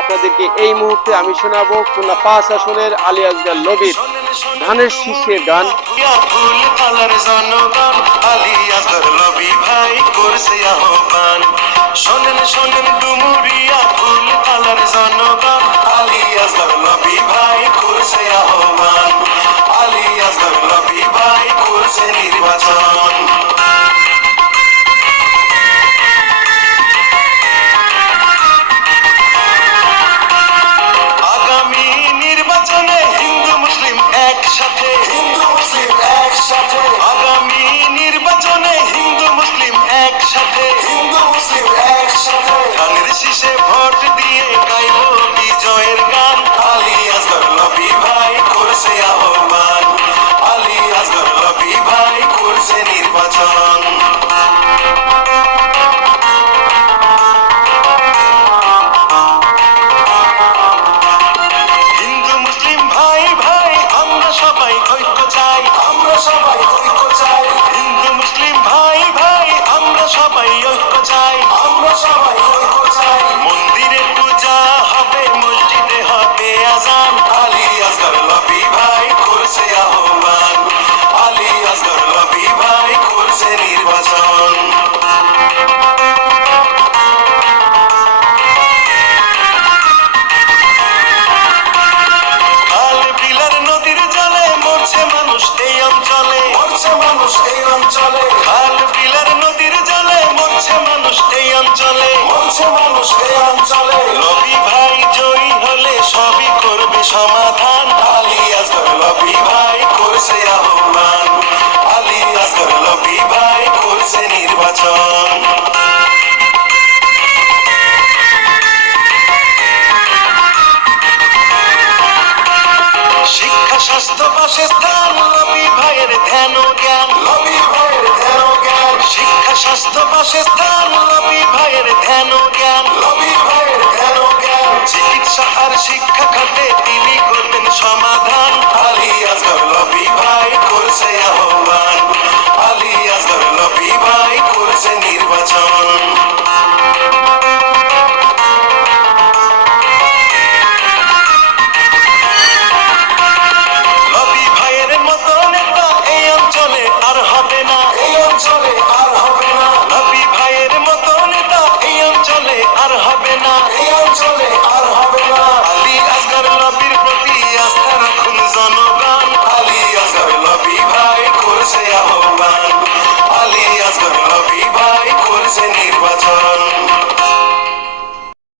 আপনাদেরকে এই মুহূর্তে আমি শোনাবো খুলনা পাঁচ আসনের আলী আজগার লবির ধানের শীষের গান। শোনেন ফুল শীষে ভোট দিয়ে আজান আলী আসগর লবি ভাই করছে আহ্বান। আলী আসগর লবি ভাই করছে নির্বাচন। মানুষ এই অঞ্চলে। খাল বিলার নদীর জলে মরছে মানুষ এই অঞ্চলে। মরছে মানুষ এই অঞ্চলে। সমাধান আলী আসগর লবি ভাই করছে আহ্বান। আলী আসগর লবি ভাই করছে নির্বাচন। শিক্ষা স্বাস্থ্য বাসস্থান লবি ভাইয়ের ধ্যান জ্ঞান। লবি ভাইয়ের ধ্যান জ্ঞান। শিক্ষা স্বাস্থ্য বাসস্থান লবি ভাইয়ের ধ্যান জ্ঞান।